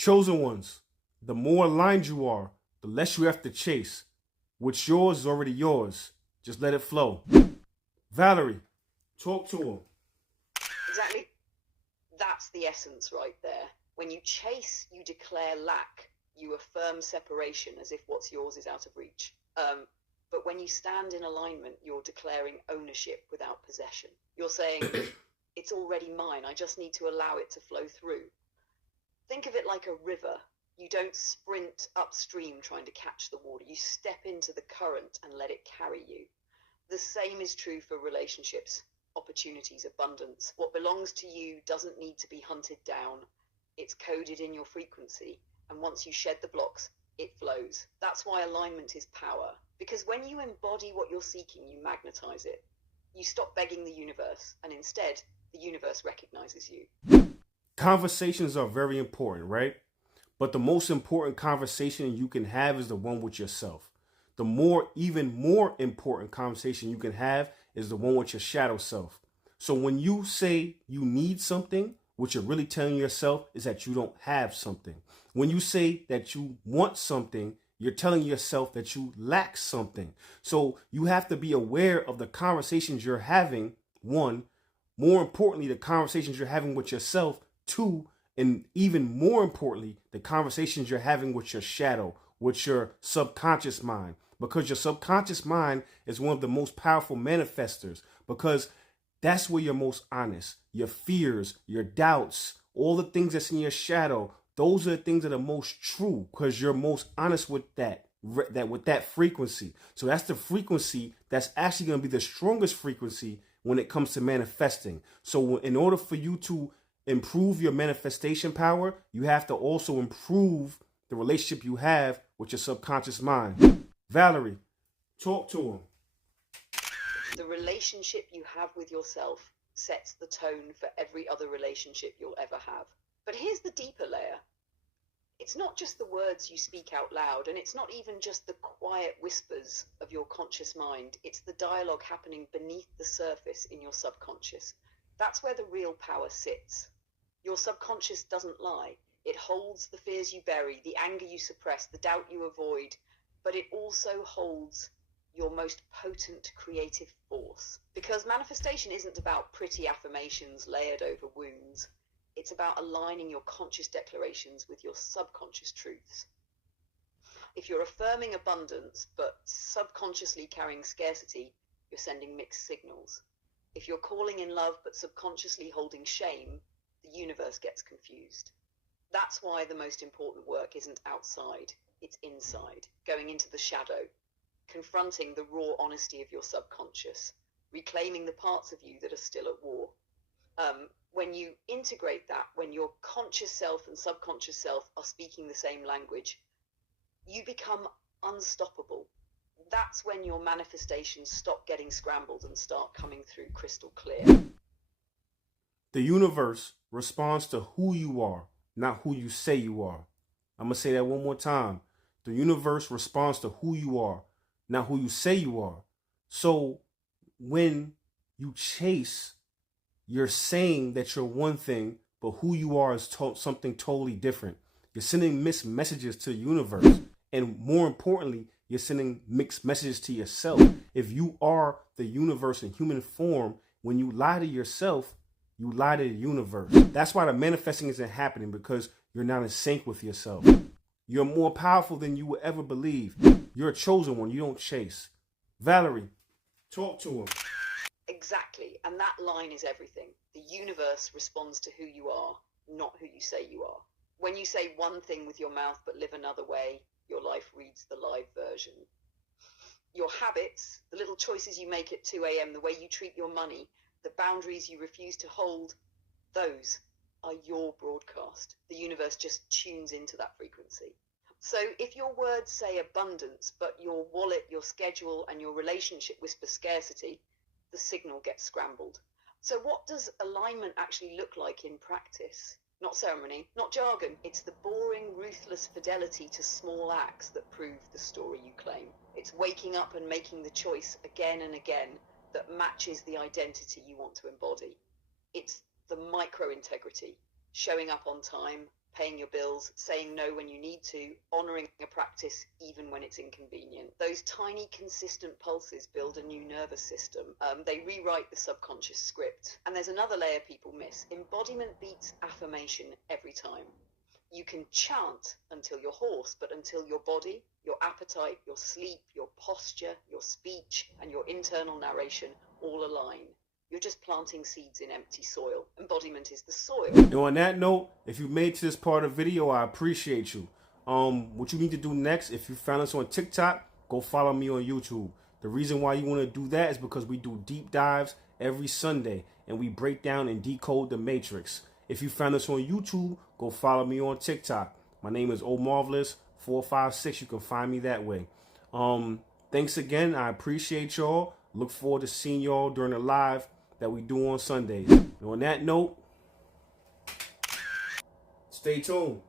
Chosen ones, the more aligned you are, the less you have to chase. What's yours is already yours. Just let it flow. Valerie, talk to him. Exactly. That's the essence right there. When you chase, you declare lack. You affirm separation as if what's yours is out of reach. But when you stand in alignment, you're declaring ownership without possession. You're saying, it's already mine. I just need to allow it to flow through. Think of it like a river. You don't sprint upstream trying to catch the water. You step into the current and let it carry you. The same is true for relationships, opportunities, abundance. What belongs to you doesn't need to be hunted down. It's coded in your frequency. And once you shed the blocks, it flows. That's why alignment is power. Because when you embody what you're seeking, you magnetize it. You stop begging the universe, and instead, the universe recognizes you. Conversations are very important, right? But the most important conversation you can have is the one with yourself. Even more important conversation you can have is the one with your shadow self. So when you say you need something, what you're really telling yourself is that you don't have something. When you say that you want something, you're telling yourself that you lack something. So you have to be aware of the conversations you're having. One, more importantly, the conversations you're having with yourself. Two, and even more importantly, the conversations you're having with your shadow, with your subconscious mind. Because your subconscious mind is one of the most powerful manifestors, because that's where you're most honest. Your fears, your doubts, all the things that's in your shadow, those are the things that are most true, because you're most honest with that frequency. So that's the frequency that's actually going to be the strongest frequency when it comes to manifesting. So in order for you to improve your manifestation power, you have to also improve the relationship you have with your subconscious mind. Valerie, talk to him. The relationship you have with yourself sets the tone for every other relationship you'll ever have. But here's the deeper layer. It's not just the words you speak out loud, and it's not even just the quiet whispers of your conscious mind. It's the dialogue happening beneath the surface in your subconscious. That's where the real power sits. Your subconscious doesn't lie. It holds the fears you bury, the anger you suppress, the doubt you avoid, but it also holds your most potent creative force. Because manifestation isn't about pretty affirmations layered over wounds. It's about aligning your conscious declarations with your subconscious truths. If you're affirming abundance, but subconsciously carrying scarcity, you're sending mixed signals. If you're calling in love, but subconsciously holding shame, the universe gets confused. That's why the most important work isn't outside, it's inside, going into the shadow, confronting the raw honesty of your subconscious, reclaiming the parts of you that are still at war. When you integrate that, when your conscious self and subconscious self are speaking the same language, you become unstoppable. That's when your manifestations stop getting scrambled and start coming through crystal clear. The universe responds to who you are, not who you say you are. I'm going to say that one more time. The universe responds to who you are, not who you say you are. So when you chase, you're saying that you're one thing, but who you are is something totally different. You're sending mixed messages to the universe. And more importantly, you're sending mixed messages to yourself. If you are the universe in human form, when you lie to yourself, you lie to the universe. That's why the manifesting isn't happening, because you're not in sync with yourself. You're more powerful than you would ever believe. You're a chosen one. You don't chase. Valerie, talk to him. Exactly. And that line is everything. The universe responds to who you are, not who you say you are. When you say one thing with your mouth but live another way, your life reads the live version. Your habits, the little choices you make at 2 a.m., the way you treat your money, the boundaries you refuse to hold, those are your broadcast. The universe just tunes into that frequency. So if your words say abundance, but your wallet, your schedule, and your relationship whisper scarcity, the signal gets scrambled. So what does alignment actually look like in practice? Not ceremony, not jargon. It's the boring, ruthless fidelity to small acts that prove the story you claim. It's waking up and making the choice again and again that matches the identity you want to embody. It's the micro integrity, showing up on time, paying your bills, saying no when you need to, honoring a practice even when it's inconvenient. Those tiny, consistent pulses build a new nervous system. They rewrite the subconscious script. And there's another layer people miss. Embodiment beats affirmation every time. You can chant until you're hoarse, but until your body, your appetite, your sleep, your posture, your speech, and your internal narration all align, you're just planting seeds in empty soil. Embodiment is the soil. And on that note, if you made it to this part of the video, I appreciate you. What you need to do next, if you found us on TikTok, go follow me on YouTube. The reason why you want to do that is because we do deep dives every Sunday, and we break down and decode the matrix. If you found us on YouTube, go follow me on TikTok. My name is Omarvelous 456. You can find me that way. Thanks again. I appreciate y'all. Look forward to seeing y'all during the live that we do on Sundays. And on that note, stay tuned.